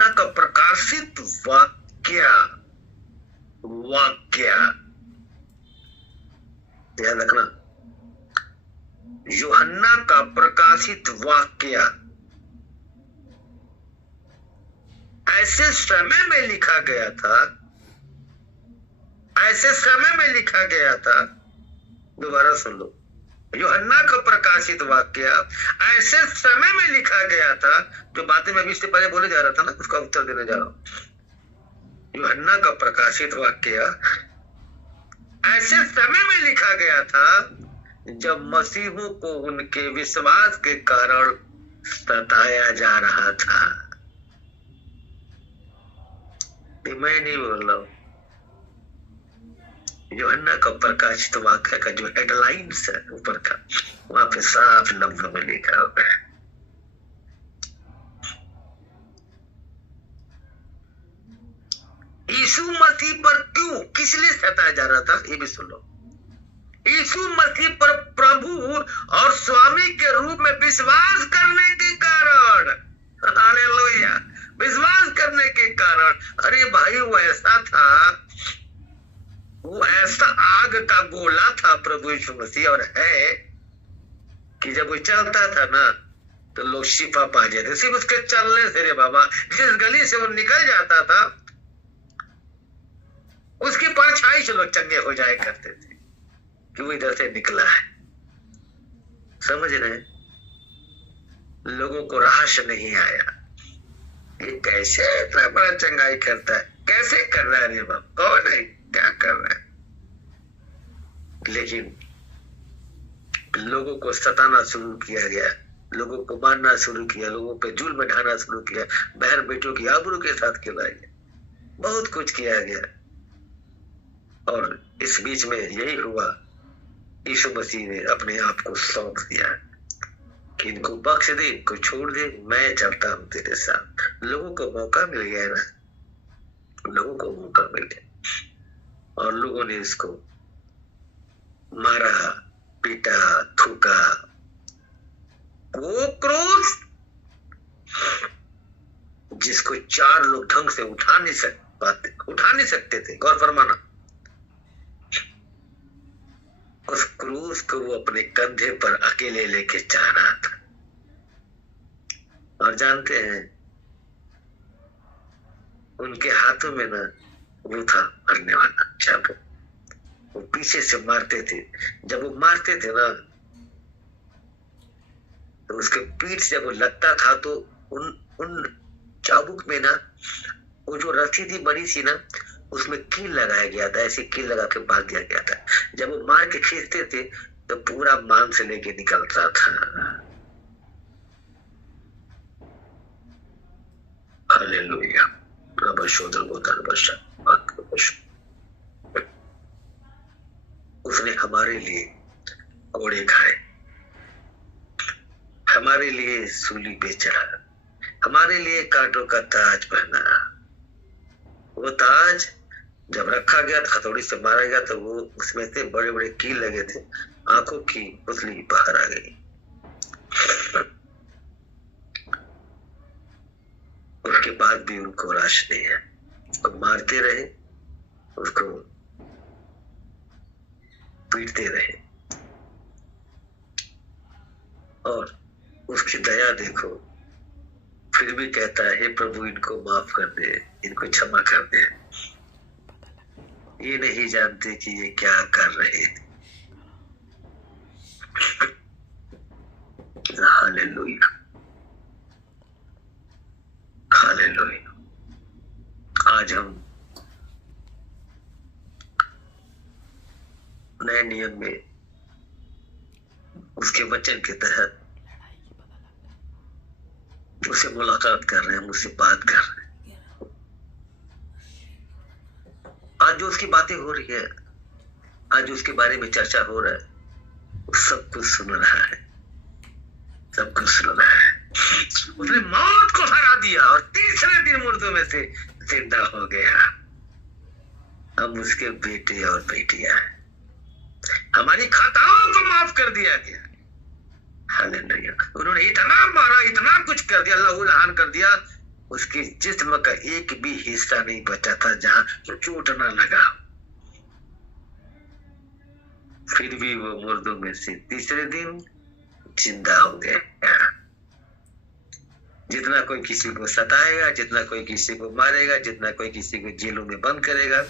यूहन्ना का प्रकाशित वाक्य ध्यान रखना, यूहन्ना का प्रकाशित वाक्य ऐसे समय में लिखा गया था, ऐसे समय में लिखा गया था, दोबारा सुन लो, यूहन्ना का प्रकाशित वाक्य ऐसे समय में लिखा गया था, जो बातें मैं अभी इससे पहले बोले जा रहा था ना, उसका उत्तर देने जा रहा हूं। यूहन्ना का प्रकाशित वाक्य ऐसे समय में लिखा गया था जब मसीहों को उनके विश्वास के कारण सताया जा रहा था। मैं नहीं बोल रहा हूं, यूहन्ना का प्रकाशित वाक्य का जो हेडलाइंस है ऊपर का, वहां पे साफ लफ्जों में लिखा हुआ है। यीशु मसीह पर क्यों, किस लिए सताया जा रहा था, ये भी सुन लो। यीशु मसीह पर प्रभु और स्वामी के रूप में विश्वास करने के कारण, हालेलुया, विश्वास करने के कारण। अरे भाई, वो ऐसा था, वो ऐसा आग का गोला था प्रभु यीशु मसीह, और है कि जब वो चलता था ना तो लोग शिफा पा जाते, सिर्फ उसके चलने से। रे बाबा, जिस गली से वो निकल जाता था उसकी परछाई से लोग चंगे हो जाए करते थे कि वो इधर से निकला है। समझ रहे, लोगों को रहस्य नहीं आया ये कैसे इतना बड़ा चंगाई करता है, कैसे कर रहा है, रे बाप कौन है, क्या कर रहा है। लेकिन लोगों को सताना शुरू किया गया, लोगों को मारना शुरू किया, लोगों पे जुल्म ढाना शुरू किया, बहन बेटों की आबरू के साथ खिलाया गया, बहुत कुछ किया गया। और इस बीच में यही हुआ, यीशु मसीह ने अपने आप को सौंप दिया कि इनको बख्श दे, इनको छोड़ दे, मैं चलता हूं तेरे साथ। लोगों को मौका मिल गया ना, लोगों को मौका मिल गया, और लोगों ने इसको मारा, पीटा, थूका। वो क्रूस जिसको चार लोग ढंग से उठा नहीं सकते थे, गौर फरमाना, उस क्रूस को वो अपने कंधे पर अकेले लेके जा रहा था। और जानते हैं, उनके हाथों में ना वो था मरने वाला चाबुक, वो पीछे से मारते थे। जब वो मारते थे ना तो उसके पीठ से जब वो लगता था तो उन चाबुक में ना वो जो रस्सी थी बड़ी सी ना, उसमें कील लगाया गया था, ऐसी कील लगा के बांध दिया गया था। जब वो मार के खींचते थे तो पूरा मांस से लेके निकलता था। हालेलुया, प्रभु शोधन बोतल बशा, उसने हमारे लिए कोड़े खाए, हमारे लिए सूली पे चढ़ा, हमारे लिए कांटों का ताज पहना। वो ताज जब रखा गया, हथौड़ी से मारा गया, तो वो उसमें से बड़े बड़े कील लगे थे, आंखों की पुतली बाहर आ गई। उसके बाद भी उनको राश नहीं है, उसको मारते रहे, उसको पीटते रहे, और उसकी दया देखो, फिर भी कहता है, हे प्रभु इनको माफ कर दे, इनको क्षमा कर दे, ये नहीं जानते कि ये क्या कर रहे थे। Hallelujah, hallelujah. आज हम नए नियम में उसके वचन के तहत उससे मुलाकात कर रहे हैं, मुझसे बात कर रहे हैं। आज जो उसकी बातें हो रही है, आज जो उसके बारे में चर्चा हो रहा है, वो सब कुछ सुन रहा है, सब कुछ सुन रहा है। उसने मौत को हरा दिया और तीसरे दिन मुर्दों में से जिंदा हो गया। हम उसके बेटे और बेटियां हैं, हमारी खताओं को माफ कर दिया गया। हालेलुया। उन्होंने इतना मारा, इतना कुछ कर दिया, लहू लहान कर दिया उसके जिस्म का एक भी हिस्सा नहीं बचा था जहां चोट न लगा। फिर भी वो मुर्दों में से तीसरे दिन जिंदा हो गया। जितना कोई किसी को सताएगा, जितना कोई किसी को मारेगा, जितना कोई किसी को जेलों में बंद करेगा,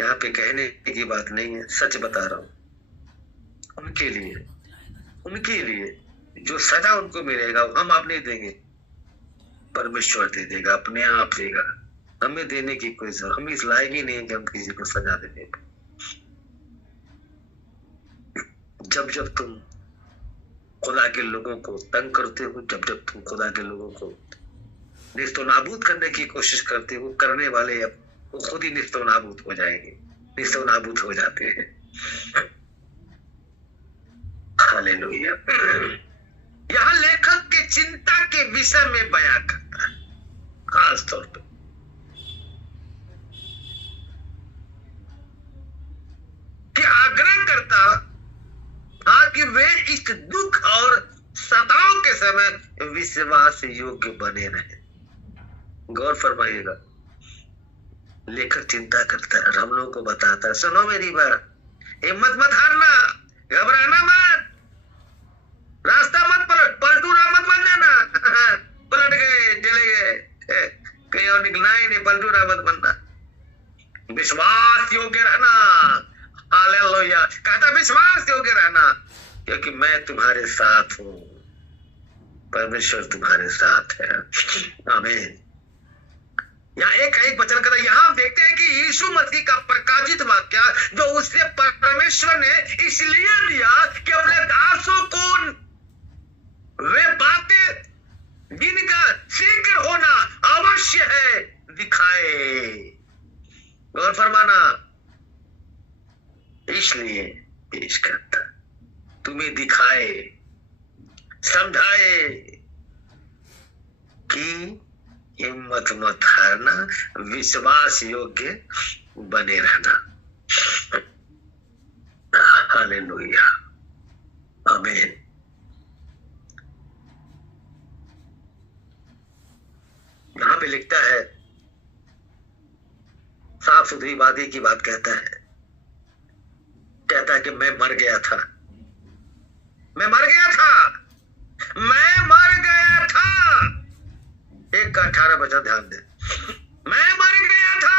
यहाँ पे कहने की बात नहीं है, सच बता रहा हूं। उनके लिए जो सजा उनको मिलेगा हम आप नहीं देंगे, परमेश्वर दे देगा, अपने आप देगा। हमें देने की कोई जरूरत, हम इस लायक ही नहीं है कि हम किसी को सजा देंगे। जब जब तुम खुदा के लोगों को तंग करते हो, जब जब तुम खुदा के लोगों को निस्तो नाबूद करने की कोशिश करते हो, करने वाले वो खुद ही निस्तो नाबूद हो जाएंगे, निस्तो नाबूद हो जाते हैं। हालेलुया। यहाँ लेखक के चिंता के विषय में बयान करता है, खास तौर पर कि आग्रह करता कि वे इस दुख और सताव के समय विश्वास योग्य बने रहे। गौर फरमाइएगा, लेखक चिंता करता है, हम लोगों को बताता है, सुनो मेरी बात, हिम्मत मत हारना, घबराना मत, रास्ता मत पलटूरा मत बन जाना। पलट गए, चले गए, कहीं और निकलना ही नहीं, पलटूरा मत बनना, विश्वास योग्य रहना। हालेलुया। कहता विश्वास योग्य रहना, क्योंकि मैं तुम्हारे साथ हूं, परमेश्वर तुम्हारे साथ है। आमीन। यहाँ एक वचन कर, यहाँ हम देखते हैं कि यीशु मसीह का प्रकाशित वाक्य जो उससे परमेश्वर ने इसलिए दिया कि अपने दासों को वे बातें जिनका शीघ्र होना अवश्य है दिखाए। गौर फरमाना, इसलिए पेश करता, तुम्हें दिखाए, समझाए कि हिम्मत मत हारना, विश्वास योग्य बने रहना। हालेलुया। आमीन। यहां पे लिखता है, साफ सुथरी वादी की बात कहता है कि मैं मर गया था, मैं मर गया था, मैं मर गया था। 1:18 बचा, ध्यान दे, मैं मर गया था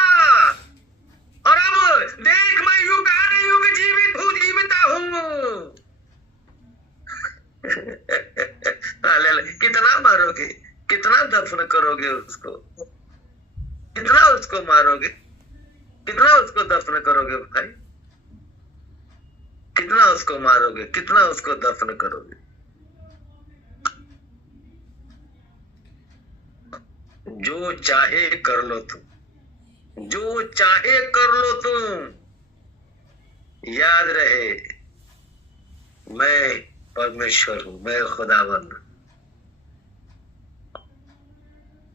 और अब देख मैं युग आने युग जीवित हूं, जीविता हूं। कितना मारोगे, कितना दफन करोगे उसको, कितना उसको मारोगे, कितना उसको दफन करोगे भाई, कितना उसको मारोगे, कितना उसको दफन करोगे। जो चाहे कर लो तुम, जो चाहे कर लो तुम, याद रहे मैं परमेश्वर हूं, मैं खुदावंद।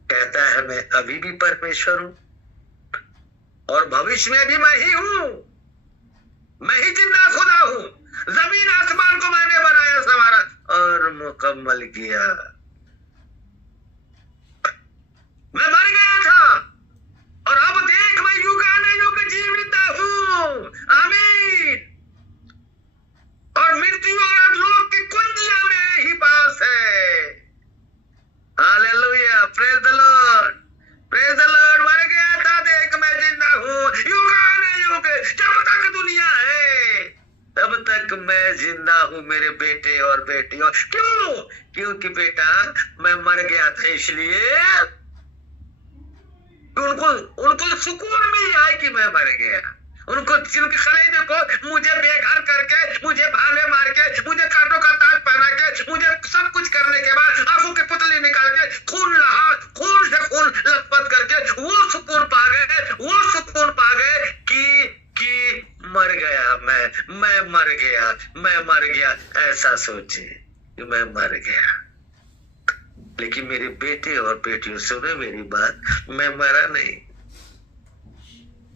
कहता है मैं अभी भी परमेश्वर हूं और भविष्य में भी मैं ही हूं, मैं ही जिंदा खुदा हूं। जमीन आसमान को मैंने बनाया, संवारा और मुकम्मल किया। मैं मर गया था और अब देख मैं युग आने युग जीवित हूं। आमीन। और मृत्यु और लोक की कुंजियां मेरे ही पास है। Hallelujah. Praise the Lord, praise the Lord. मर गया था, देख मैं जिंदा हूं, युग आने युग, जब तक दुनिया है तब तक मैं जिंदा हूं मेरे बेटे और बेटियों। क्यों? क्योंकि बेटा मैं मर गया था, इसलिए उनको सुकून मिल जाए कि मैं मर गया। उनको जिनके कलेजे को मुझे बेघर करके, मुझे भाले मार के, मुझे कांटों का ताज पहना के, मुझे सब कुछ करने के बाद आंखों की पुतली निकाल के खून लहा, खून से खून लथपथ करके वो सुकून पा गए, वो सुकून पा गए कि मर गया, मैं मर गया, मैं मर गया। ऐसा सोचे कि मैं मर गया। लेकिन मेरे बेटे और बेटियों सुने मेरी बात, मैं मरा नहीं,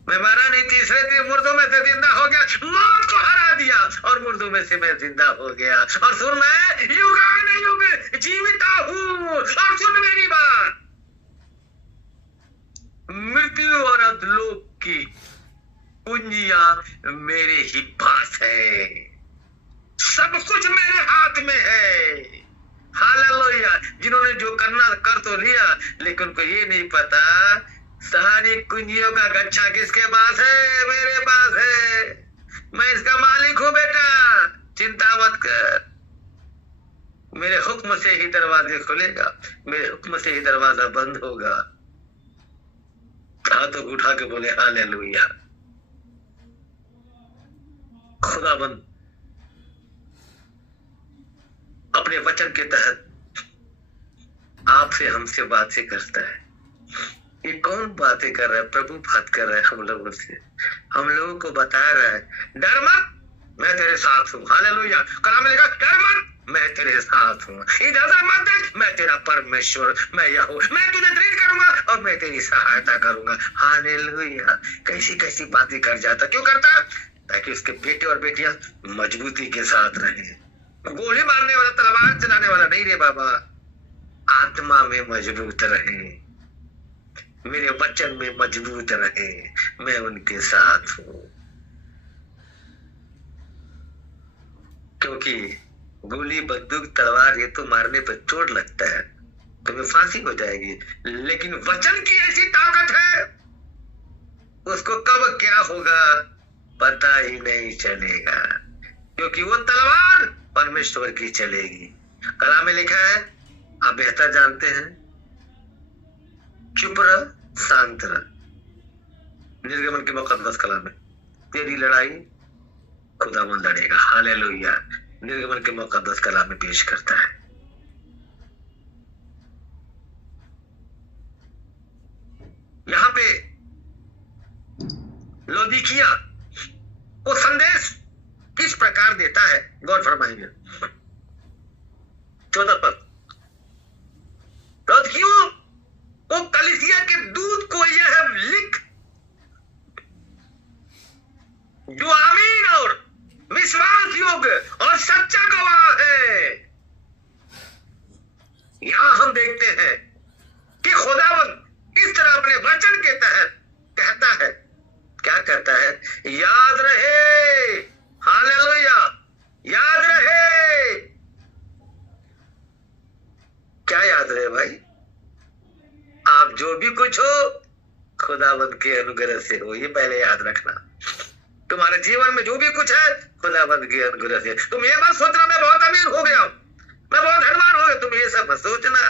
मैं मरा नहीं। तीसरे दिन मुर्दों में से जिंदा हो गया, मौत को हरा दिया और मुर्दों में से मैं जिंदा हो गया। और सुन, मैं युग आने युग जीविता हूं। और सुन मेरी बात, मृत्यु और अधोलोक की कुंजियां मेरे ही पास है, सब कुछ मेरे हाथ में है। हालेलुया। जिन्होंने जो करना कर तो लिया, लेकिन उनको ये नहीं पता सारी कुंजियों का गच्छा किसके पास है? मेरे पास है। मैं इसका मालिक हूं बेटा, चिंता मत कर। मेरे हुक्म से ही दरवाजे खुलेगा, मेरे हुक्म से ही दरवाजा बंद होगा। हाथों को उठा के बोले हालेलुया। खुदाबंद अपने वचन के तहत आपसे हमसे बातें करता है। ये कौन बातें कर रहा है? प्रभु बात कर रहा है हम लोगों से, हम लोगों को बता रहा है डर मत, मैं तेरे साथ हूँ। हालेलुया। कलाम में लिखा डर मत, मैं तेरे साथ हूँ। इधर उधर मत देख, मैं तेरा परमेश्वर, मैं यहोवा, मैं तुझे दृढ़ करूंगा और मैं तेरी सहायता करूंगा। हालेलुया। कैसी कैसी बातें कर जाता, क्यों करता? ताकि उसके बेटे और बेटियां मजबूती के साथ रहे। गोली मारने वाला, तलवार चलाने वाला नहीं रे बाबा, आत्मा में मजबूत रहे, मेरे वचन में मजबूत रहे, मैं उनके साथ हूं। क्योंकि गोली, बंदूक, तलवार ये तो मारने पर चोट लगता है, तुम्हें फांसी हो जाएगी, लेकिन वचन की ऐसी ताकत है, उसको कब क्या होगा पता ही नहीं चलेगा, क्योंकि वो तलवार परमेश्वर की चलेगी। कलाम में लिखा है, आप बेहतर जानते हैं, चुप रह, शांत रह। निर्गमन के मुकद्दस कलाम में तेरी लड़ाई खुदावंद लड़ेगा। हालेलुया। निर्गमन के मुकद्दस कलाम में पेश करता है। यहां पे लौदीकिया वो संदेश किस प्रकार देता है, गौर फरमाएंगे। 14 पद, लौदीकियों वो कलीसिया के दूत को यह लिख, जो आमीन और विश्वास योग्य और सच्चा गवाह है। यहां हम देखते हैं कि खुदावंद इस तरह अपने वचन के तहत कहता है, क्या कहता है? याद रहे। हालेलुया। याद रहे। क्या याद रहे भाई? आप जो भी कुछ हो खुदावंद के अनुग्रह से हो, ये पहले याद रखना। तुम्हारे जीवन में जो भी कुछ है खुदावंद के अनुग्रह से। तुम ये मत सोचना मैं बहुत अमीर हो गया, मैं बहुत धनवान हो गया, तुम ये सब मत सोचना।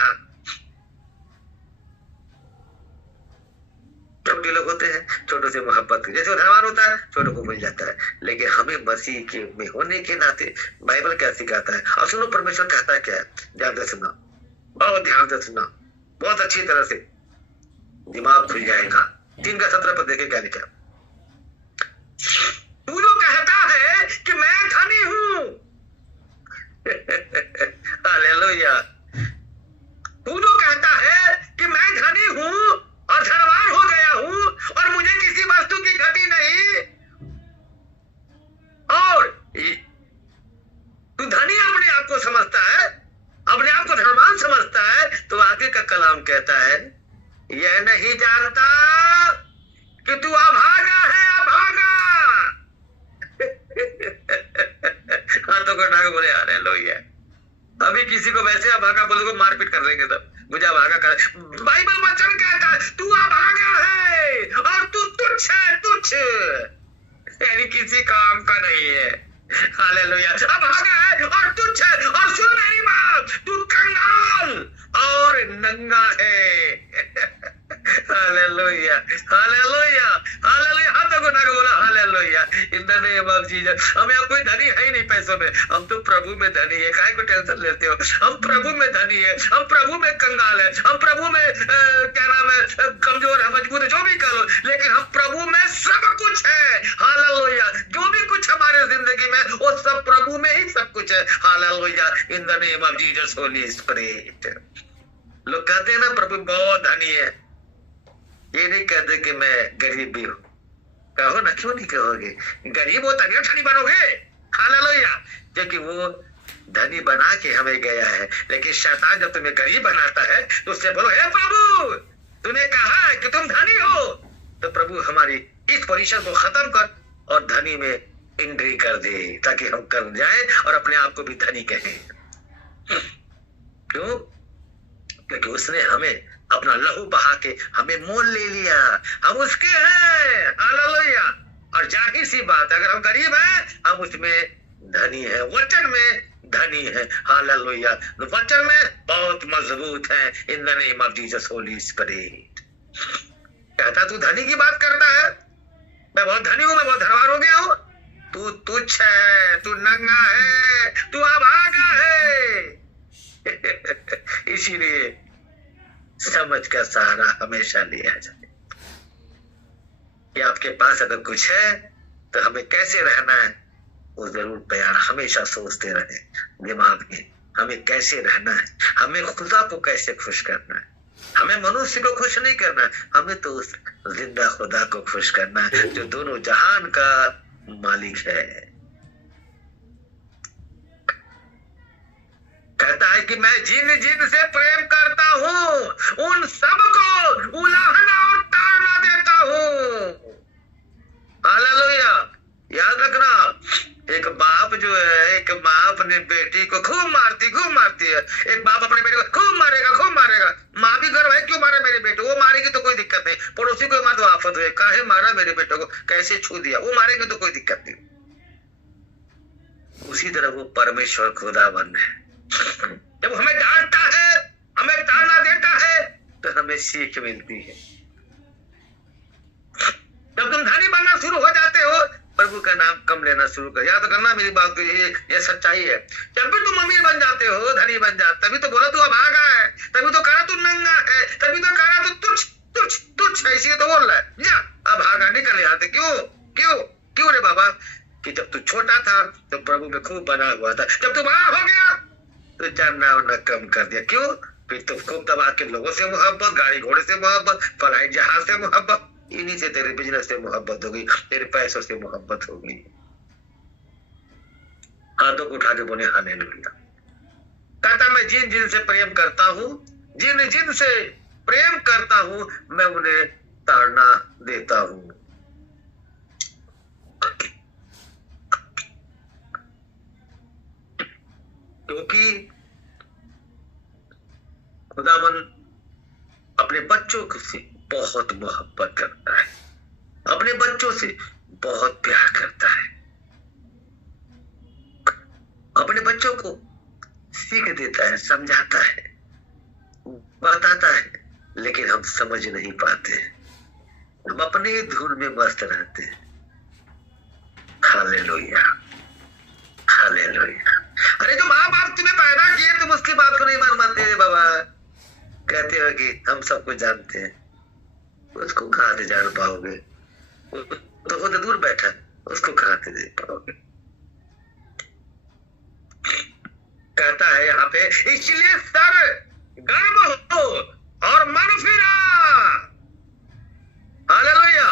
छोटे लोग होते हैं, छोटों से मोहब्बत, जैसे वो धनवान होता है छोटों को मिल जाता है, लेकिन हमें मसीह के में होने के नाते बाइबल क्या सिखाता है? और सुनो परमेश्वर कहता है क्या है, ध्यान से सुना, बहुत ध्यान से सुना, बहुत अच्छी तरह से दिमाग खुल जाएगा। 3:17 पर देखे क्या लिखा। तू जो कहता है कि मैं धनी हूं, हालेलुया, तू जो कहता है कि मैं धनी हूं और धनवान हो गया हूं और मुझे किसी वस्तु की घटी नहीं, और तू धनी अपने आप को समझता है, अपने आप को धनवान समझता है, तो आगे का कलाम कहता है, यह नहीं जानता कि तू अभागा है, अभागा। हाथों को उठा के बोले हालेलुया। अभी किसी को वैसे अभागा बोले को मारपीट कर देंगे, तब मुझे अभागा कर। बाइबल वचन कहता है तू अभागा है और तू तुच्छ है, तुच्छ, यानी किसी काम का नहीं है। हालेलुया। अभागा है और तुच्छ है, और सुन मेरी बात, तू कंगाल और नंगा है। Hallelujah, hallelujah, hallelujah. हाथों को उठा के बोला hallelujah. In the name of Jesus. हमें अब कोई धनी है ही नहीं पैसों में, हम तो प्रभु में धनी है। काहे को टेंशन लेते हो? हम प्रभु में धनी है, हम प्रभु में कंगाल है, हम प्रभु में क्या नाम है, कमजोर है, मजबूर है, जो भी कह लो, लेकिन हम प्रभु में सब कुछ है। हालेलुया। जो भी कुछ हमारे जिंदगी में वो सब प्रभु में ही सब कुछ है। Hallelujah. In the name of Jesus Holi spirit. लोग कहते हैं ना प्रभु बहुत धनी है, ये नहीं कहते कि मैं गरीब भी हूं। कहो ना, क्यों नहीं कहोगे? गरीब हो तभी धनी बनोगे। हालेलुया। क्योंकि वो धनी बना के हमें गया है, लेकिन शैतान जब तुम्हें गरीब बनाता है तो उससे बोलो हे प्रभु तूने कहा है कि तुम धनी हो, तो प्रभु हमारी इस परिषद को खत्म कर और धनी में एंट्री कर दे, ताकि हम कर जाए और अपने आप को भी धनी कहें। क्यों? क्योंकि उसने हमें अपना लहू बहा के हमें मोल ले लिया, हम उसके हैं। हालेलुया। और जाहिर सी बात, अगर हम गरीब हैं, हम उसमें धनी है, वचन में धनी है। हालेलुया। वचन में बहुत मजबूत है। In the name of Jesus Holi spirit. कहता तू धनी की बात करता है, मैं बहुत धनी हूं, मैं बहुत धनवान हो गया हूं। तू तुच्छ है, तू नंगा है, तू अभागा है। इसीलिए समझ का सहारा हमेशा लिया जाए कि आपके पास अगर कुछ है तो हमें कैसे रहना है, वो जरूर प्यार हमेशा सोचते रहे दिमाग में, हमें कैसे रहना है, हमें खुदा को कैसे खुश करना है। हमें मनुष्य को खुश नहीं करना है, हमें तो उस जिंदा खुदा को खुश करना है जो दोनों जहान का मालिक है। कहता है कि मैं जिन जिन से प्रेम करता हूं उन सबको उलाहना और ताड़ना देता हूं। हालेलुया। याद रखना, एक बाप जो है, एक माँ अपने बेटी को खूब मारती है। एक बाप अपने बेटे को खूब मारेगा। माँ भी गर्व है, क्यों मारा मेरे बेटे, वो मारेगी तो कोई दिक्कत नहीं, पड़ोसी को मार तो आफत हुए, काहे मारा मेरे बेटे को, कैसे छू दिया, वो मारेंगे तो कोई दिक्कत नहीं। उसी तरह वो परमेश्वर खुदावन है, जब हमें डांटता है, हमें ताना देता है, तो हमें सीख मिलती है। जब तुम धनी बनना शुरू हो जाते हो, प्रभु का नाम कम लेना शुरू कर। याद करना मेरी बात को, ये सच्चाई है। जब भी तुम अमीर बन जाते हो, धनी बन जाते, तभी तो बोला तू अभागा है, तभी तो कहा तू नंगा है, तभी तो कहा तू तुच्छ है, इसीलिए तो बोल रहा है जा अभागा निकल जाते। क्यों रे बाबा? कि जब तू छोटा था तो प्रभु में खूब बना हुआ था, जब तू बड़ा हो गया तो जानना होना कम कर दिया। क्यों? फिर तो खूब दबा के लोगों से मोहब्बत, गाड़ी घोड़े से मोहब्बत, फ्लाई जहाज से मोहब्बत, इन्हीं से तेरे बिजनेस से मोहब्बत होगी, तेरे पैसों से मोहब्बत होगी। हाथों को उठा के बोले हालेलुया। कहता मैं जिन जिन से प्रेम करता हूं, जिन जिन से प्रेम करता हूं, मैं उन्हें ताड़ना देता हूं। क्योंकि खुदावन अपने बच्चों से बहुत मोहब्बत करता है, अपने बच्चों से बहुत प्यार करता है, अपने बच्चों को सीख देता है, समझाता है, बताता है, लेकिन हम समझ नहीं पाते, हम अपने धुन में मस्त रहते हैं। Hallelujah, hallelujah. अरे जो माँ बाप तुम्हें पैदा किए, तुम उसकी बात को नहीं मानते बाबा। कहते हो कि हम सब कुछ जानते हैं, उसको कहाँ से जान पाओगे, तो खुद दूर बैठा, उसको कहाँ से देख पाओगे। कहता है यहाँ पे, इसलिए सर गर्म हो और मन फिरा। हालेलुया।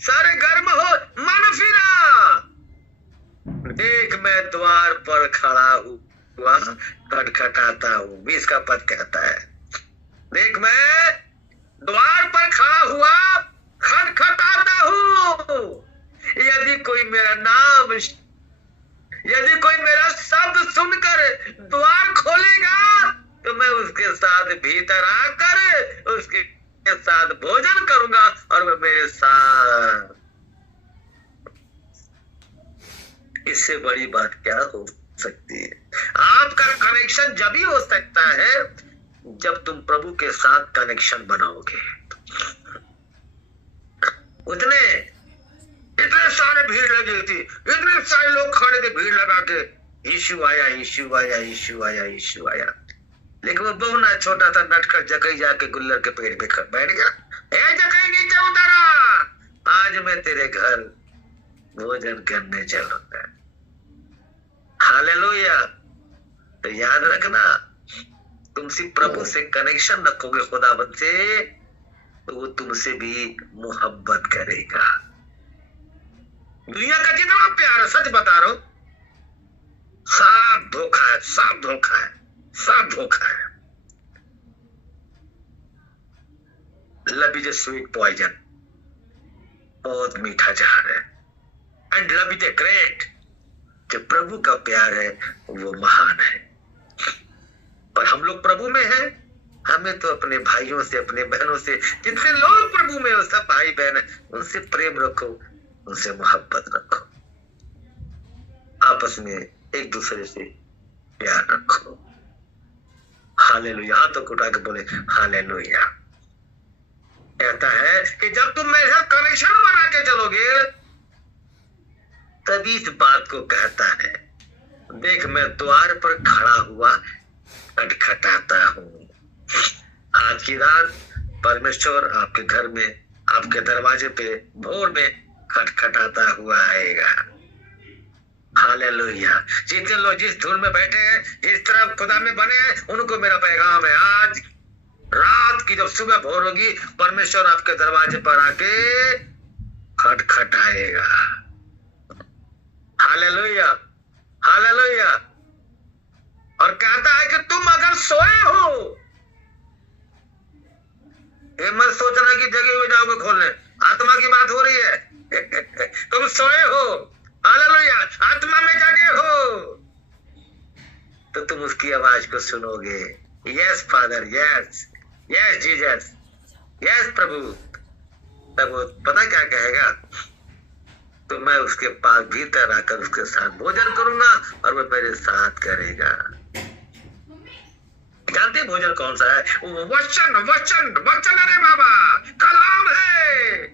सर गर्म हो, मन फिरा। देख मैं द्वार पर खड़ा हुआ खटखटाता हूँ, 20 का पद कहता है, देख मैं द्वार पर खड़ा हुआ खटखटाता हूँ। यदि कोई मेरा शब्द सुनकर द्वार खोलेगा, तो मैं उसके साथ भीतर आकर उसके साथ भोजन करूंगा और वह मेरे साथ। इससे बड़ी बात क्या हो सकती है? आपका कनेक्शन जब ही हो सकता है जब तुम प्रभु के साथ कनेक्शन बनाओगे। इतने सारे भीड़ लगी थी, इतने सारे लोग खड़े थे भीड़ लगा के, यीशु आया, यीशु आया, यीशु आया, यीशु आया। लेकिन वो बहुना छोटा था, नटखट जकई जाके गुल्लर के पेड़ पे बैठ गया। ए जकई नीचे उतरा, आज मैं तेरे घर भोजन करने चलूंगा। हालेलुया। तो याद रखना, तुम सिर्फ प्रभु से कनेक्शन रखोगे, खुदावंत से, तो वो तुमसे भी मोहब्बत करेगा। दुनिया का जितना प्यार है, सच बता रहा हूं, सब धोखा है, सब धोखा है, सब धोखा है। Love is a sweet poison, बहुत मीठा जहर है। And love is a great, जो प्रभु का प्यार है वो महान है। पर हम लोग प्रभु में हैं, हमें तो अपने भाइयों से, अपने बहनों से, जितने लोग प्रभु में हो सब भाई बहन है, उनसे प्रेम रखो, उनसे मोहब्बत रखो, आपस में एक दूसरे से प्यार रखो। हालेलुया, हाथों को उठा के बोले हालेलुया। कहता है कि जब तुम मेरे साथ कनेक्शन बना के चलोगे तभी इस बात को कहता है, देख मैं द्वार पर खड़ा हुआ खटखटाता हूं। आज की रात परमेश्वर आपके घर में, आपके दरवाजे पे भोर में खटखटाता हुआ आएगा। हालेलुया। जितने लोग जिस धुन में बैठे हैं, जिस तरह खुदा में बने हैं, उनको मेरा पैगाम है, आज रात की जब सुबह भोर होगी परमेश्वर आपके दरवाजे पर आके खटखटाएगा। Hallelujah, hallelujah. और कहता है कि तुम अगर सोए हो, ये मत सोचना कि जगे हुए जाओगे खोलने, आत्मा की बात हो रही है। तुम सोए हो, हालेलुया, आत्मा में जगे हो, तो तुम उसकी आवाज को सुनोगे। Yes father, yes yes Jesus, yes प्रभु। तब वो पता क्या कहेगा, तो मैं उसके पास भीतर आकर उसके साथ भोजन करूंगा और वो मेरे साथ करेगा। जानते भोजन कौन सा है? वचन, वचन, वचन। अरे बाबा, कलाम है।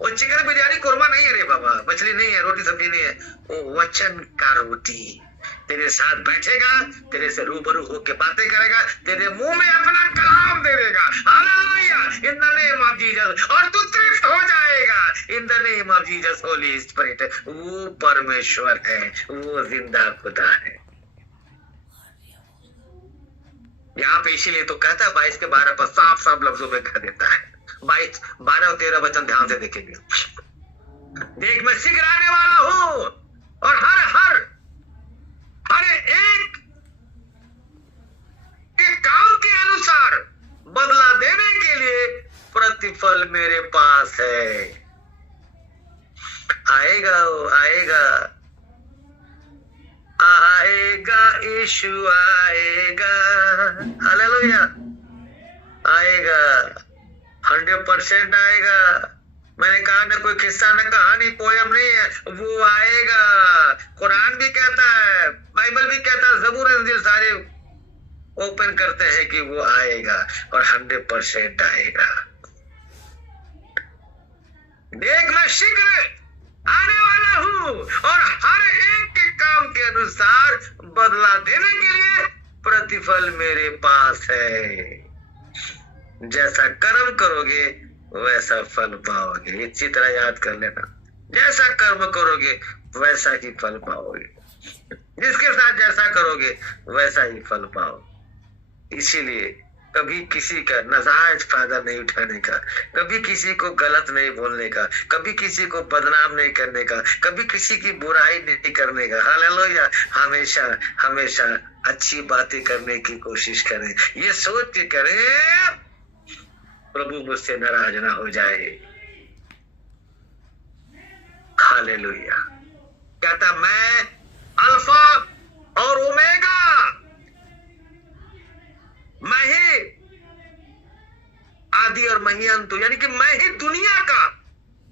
वो चिकन बिरयानी कुरमा नहीं है रे बाबा, मछली नहीं है, रोटी सब्जी नहीं है, वो वचन का रोटी तेरे साथ बैठेगा, तेरे से रूबरू होके बातें करेगा, तेरे मुंह में अपना कलाम दे देगा। Hallelujah, in the name of Jesus. और तू तृप्त हो जाएगा in the name of Jesus. Holi spirit, वो परमेश्वर है, वो जिंदा खुदा है। यहाँ पे इसीलिए तो कहता है 22 के 12 पर साफ साफ लफ्जों में कह देता है। 22, 12 और 13 वचन ध्यान से देखेंगे। देख मैं शीघ्र आने वाला हूं और हर एक काम के अनुसार बदला देने के लिए प्रतिफल मेरे पास है। आएगा, वो आएगा, आएगा, यीशु आएगा। हालेलुया, आएगा, 100% आएगा। मैंने कहा ना कोई किस्सा न कहानी पोयम नहीं है, वो आएगा। कुरान भी कहता है, बाइबल भी कहता है, ज़बूर इंजील सारे ओपन करते हैं कि वो आएगा और 100% आएगा। देख मैं शीघ्र आने वाला हूं और हर एक के काम के अनुसार बदला देने के लिए प्रतिफल मेरे पास है। जैसा कर्म करोगे वैसा फल पाओगे। इसी तरह याद कर लेना, जैसा कर्म करोगे वैसा ही फल पाओगे, जिसके साथ जैसा करोगे वैसा ही फल पाओगे। इसीलिए कभी किसी का नाजायज फायदा नहीं उठाने का, कभी किसी को गलत नहीं बोलने का, कभी किसी को बदनाम नहीं करने का, कभी किसी की बुराई नहीं करने का। हालेलुया, हमेशा हमेशा अच्छी बातें करने की कोशिश करें, ये सोच के करें प्रभु मुझसे नाराज ना हो जाए। हालेलुया। कहता मैं अल्फा और ओमेगा, मैं ही आदि और मैं ही अंत, यानी कि मैं ही दुनिया का,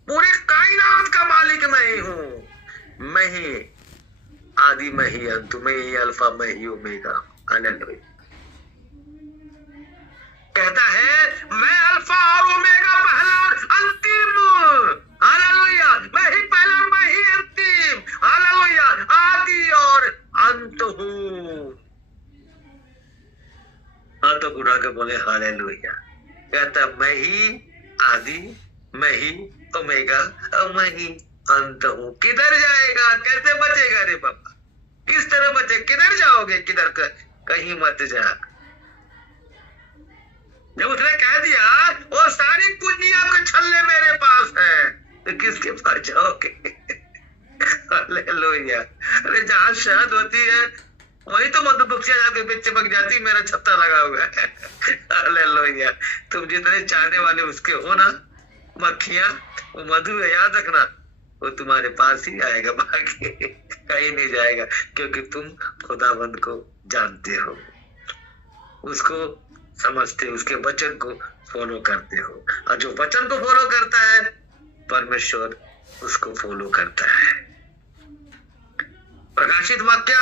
पूरे कायनात का मालिक मैं ही हूं। मैं ही आदि, मैं ही अंत, मैं ही अल्फा, मैं ही ओमेगा। हालेलुया। कहता है मैं अल्फा और ओमेगा, पहला और अंतिम। हालेलुया, मैं ही पहला और मैं ही अंतिम। हालेलुया, आदि और अंत हूं। हाथों को उठा के बोले हालेलुया। कहता मैं ही आदि, मैं ही ओमेगा और मैं ही अंत हूं। किधर जाएगा, कैसे बचेगा रे बाबा? किस तरह बचे? किधर जाओगे? किधर? कहीं मत जा। जब उसने कह दिया वो सारी कुंजियां के छल्ले मेरे पास है, तो किसके पास जाओगे? हालेलुया। अरे जहां शहद होती है वही तो मधुमक्खियां जाके बीच चिपक जाती, मेरा छत्ता लगा हुआ है। हालेलुया। तुम जितने चाहने वाले उसके हो ना मक्खियां, वो मधु है, याद रखना, वो तुम्हारे पास ही आएगा, बाकी कहीं नहीं जाएगा, क्योंकि तुम खुदाबंद को जानते हो, उसको समझते हो, उसके वचन को फॉलो करते हो, और जो वचन को फॉलो करता है परमेश्वर उसको फॉलो करता है। प्रकाशित वाक्य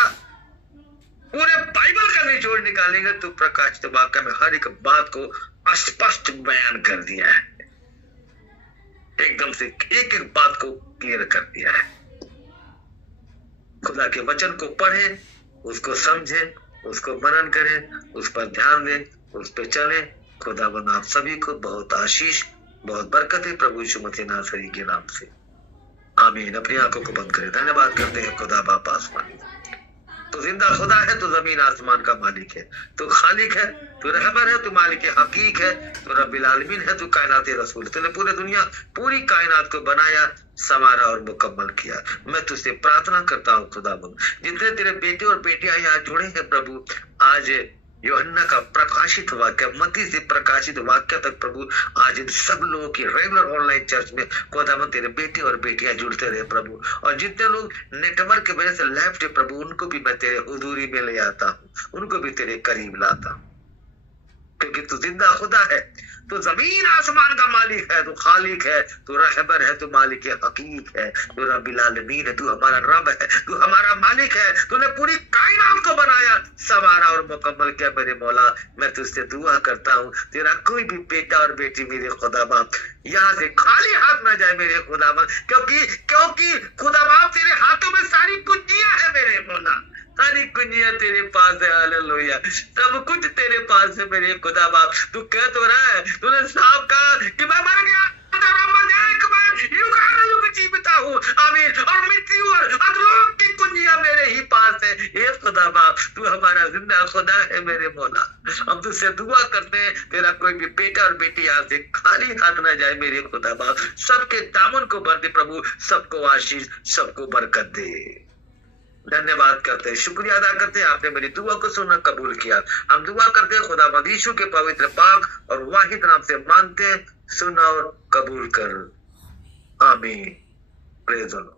पूरे बाइबल का निचोड़ निकालेंगे तो प्रकाशित वाक्य में हर एक बात को स्पष्ट बयान कर दिया है, एकदम से एक एक बात को क्लियर कर दिया है। खुदा के वचन को पढ़ें, उसको समझें, उसको मनन करें, उस पर ध्यान दें, उस पर चलें। खुदाबंद आप सभी को बहुत आशीष, बहुत बरकत है प्रभु यीशु मसीह नासरी के नाम से, आमीन। अपनी आंखों को बंद करें। धन्यवाद करते हैं खुदा बाप आसमानी, तो जिंदा खुदा है, तो जमीन आसमान का मालिक है, तो खालिक है, तो रहबर है, तो मालिक हकीक है, तो रब्बिल आलमीन है, तो कायनात रसूल। तूने पूरे दुनिया पूरी कायनात को बनाया, संवारा और मुकम्मल किया। मैं तुझसे प्रार्थना करता हूँ खुदाबंद, जितने तेरे बेटे और बेटियां यहाँ जुड़े हैं प्रभु, आज यूहन्ना का प्रकाशित वाक्य, मत्ती से प्रकाशित वाक्य तक प्रभु, आज इन सब लोगों की रेगुलर ऑनलाइन चर्च में खुदावंद तेरे बेटे और बेटियां जुड़ते रहे प्रभु, और जितने लोग नेटवर्क की वजह से लेफ्ट है प्रभु, उनको भी मैं तेरे हुजूरी में ले आता हूँ, उनको भी तेरे करीब लाता हूँ, क्योंकि तू जिंदा खुदा है, तो जमीन आसमान का मालिक है, तू खालिक है, तू रहबर है, तू मालिक हकीक है, तू रब्बिल आलमीन है, तू हमारा रब है, तू हमारा मालिक है, तूने पूरी कायनात को बनाया, संवारा और मुकम्मल किया मेरे मौला। मैं तुझसे दुआ करता हूँ, तेरा कोई भी बेटा और बेटी मेरे खुदा बाप यहाँ से खाली हाथ ना जाए मेरे खुदा बाप, क्योंकि खुदा बाप तेरे हाथों में सारी कुंजियां है मेरे मौला, सारी कुंजियां तेरे पास है। हालेलुया। सब कुछ तेरे पास है मेरे खुदा बाप। तू कह तो रहा है, तूने साफ कहा कि मैं मर गया, जीविता हूँ, आमीन, और मृत्यु और अधोलोक की कुंजियां मेरे ही पास है। ये खुदा बाप तू हमारा जिंदा खुदा है मेरे मौला। हम तुझसे दुआ करते हैं, तेरा कोई भी बेटा और बेटी यहाँ से खाली हाथ ना जाए मेरे खुदा बाप, सबके दामन को भर दे प्रभु, सबको आशीष, सबको बरकत दे। धन्यवाद करते हैं, शुक्रिया अदा करते हैं, आपने मेरी दुआ को सुना, कबूल किया। हम दुआ करते हैं खुदा यीशु के पवित्र पाक और वाहिद नाम से मांगते हैं, सुना और कबूल कर, आमीन। Praise the Lord.